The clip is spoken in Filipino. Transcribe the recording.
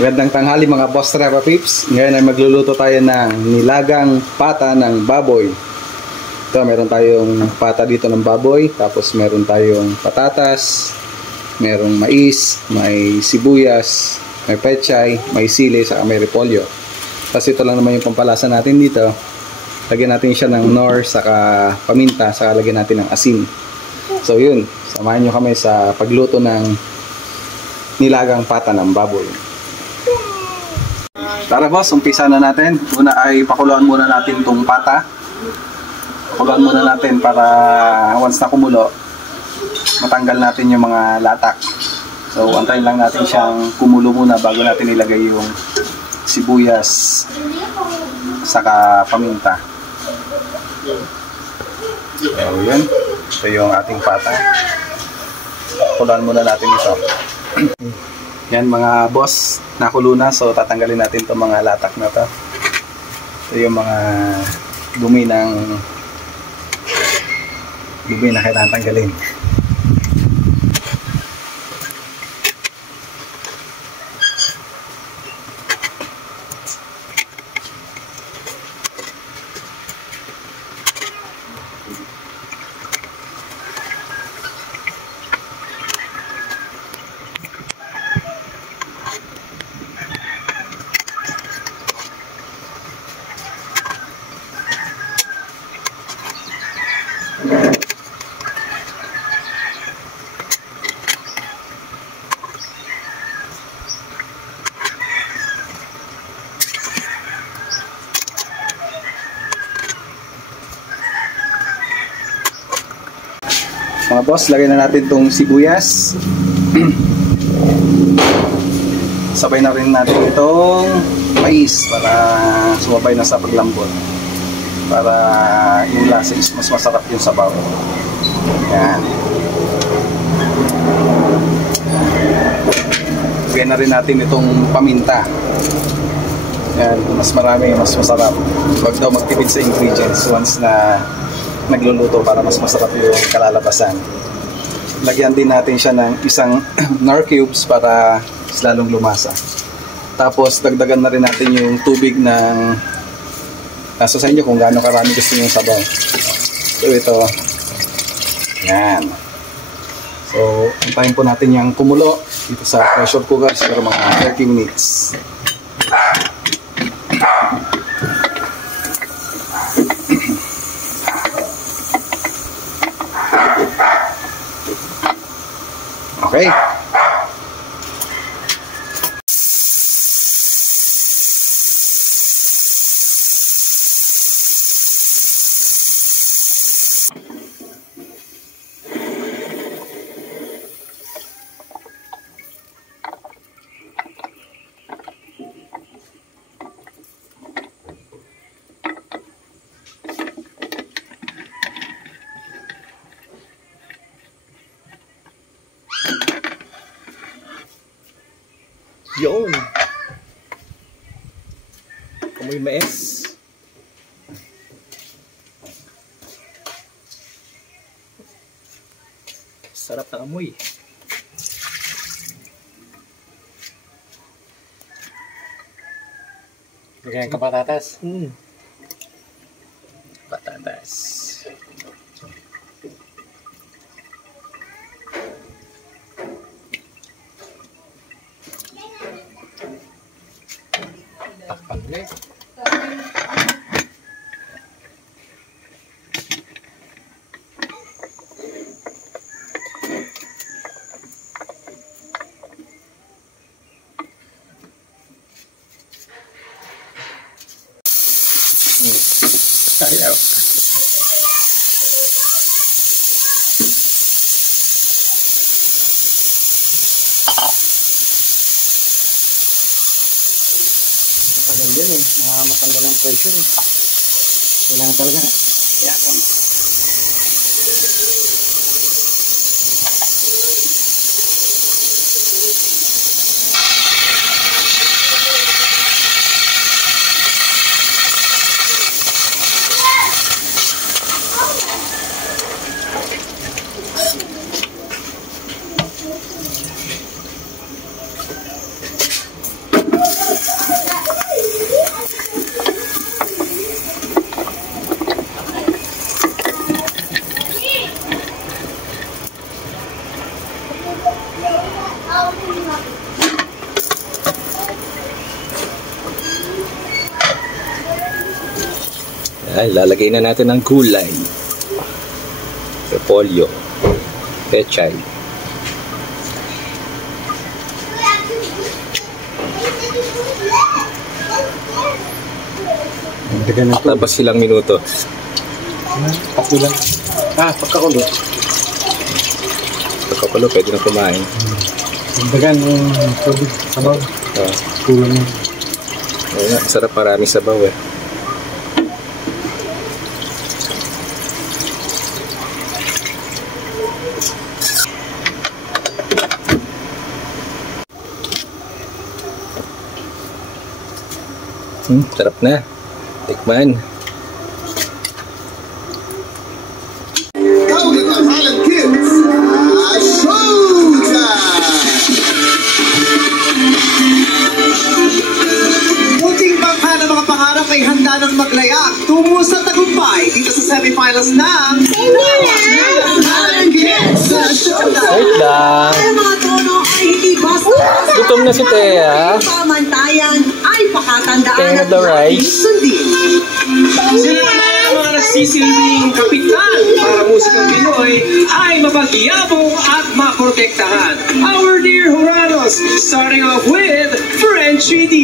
Magandang tanghali mga boss Treva Pips. Ngayon ay magluluto tayo ng nilagang pata ng baboy. Ito, meron tayong pata dito ng baboy. Tapos meron tayong patatas, merong mais, may sibuyas, may pechay, may sili, saka may repolyo. Tapos ito lang naman yung pampalasa natin dito. Lagyan natin siya ng nor, saka paminta, saka lagyan natin ng asin. So yun, samahan nyo kami sa pagluto ng nilagang pata ng baboy. Tara boss, umpisa na natin. Una ay pakuluan muna natin itong pata. Pakuluan muna natin para once na kumulo, matanggal natin yung mga latak. So antayin lang natin siyang kumulo muna bago natin ilagay yung sibuyas saka paminta. So yun, ito yung ating pata. Pakuluan muna natin ito. Yan mga boss, nakulo na, so tatanggalin natin itong mga latak na to. Ito yung mga dumi na kailangan tanggalin. Mga boss, lagay na natin itong sibuyas. Sabay na rin natin itong mais para sumabay na sa paglambot. Para yung lasa is mas masarap yung sabaw. Yan. Lagay na rin natin itong paminta. Yan, mas marami, mas masarap. Huwag daw magtipid sa ingredients once na nagluluto para mas masarap yung kalalabasan. Lagyan din natin siya ng isang nor cubes para lalong lumasa. Tapos dagdagan na rin natin yung tubig ng nasa sa inyo kung gaano karami gusto niyo yung sabaw. So ito. Yan. So antayin po natin yung kumulo dito sa pressure cooker siguro mga 30 minutes. Okay. Yun. Amoy mais. Sarap ng amoy. Bigyan ka patatas. Patatas. Takpan ulit. Ayaw. Matagal yan eh. Matanggal ang pressure eh. Kailangan talaga. Yakan. Ay, lalagay na natin ng gulay. Repolyo. Pechay. Tapos ilang minuto. Tatlo lang. Pagkakulo. Pagkakulo, pwede na kumain. Dagan yung tubig, sabaw. Kulang yun. Oo nga, sarap, marami sabaw eh. Sarap na. Tikman. Puting bangka ng mga pangarap ay handa ng maglayak tungo sa tagumpay dito sa semifinals ng Talent Kids sa Showdown. Wait lang. Ang mga tono ay hindi basta-basta. Gutom na si Thea. Pamantayan ay pakatandaan Thea at the rice. sundin. Sila naman ang mga nagsisilbing kapitan para musikang Pinoy ay mapagyabong at maprotektahan. Our dear Jurados, starting off with Frenchie D.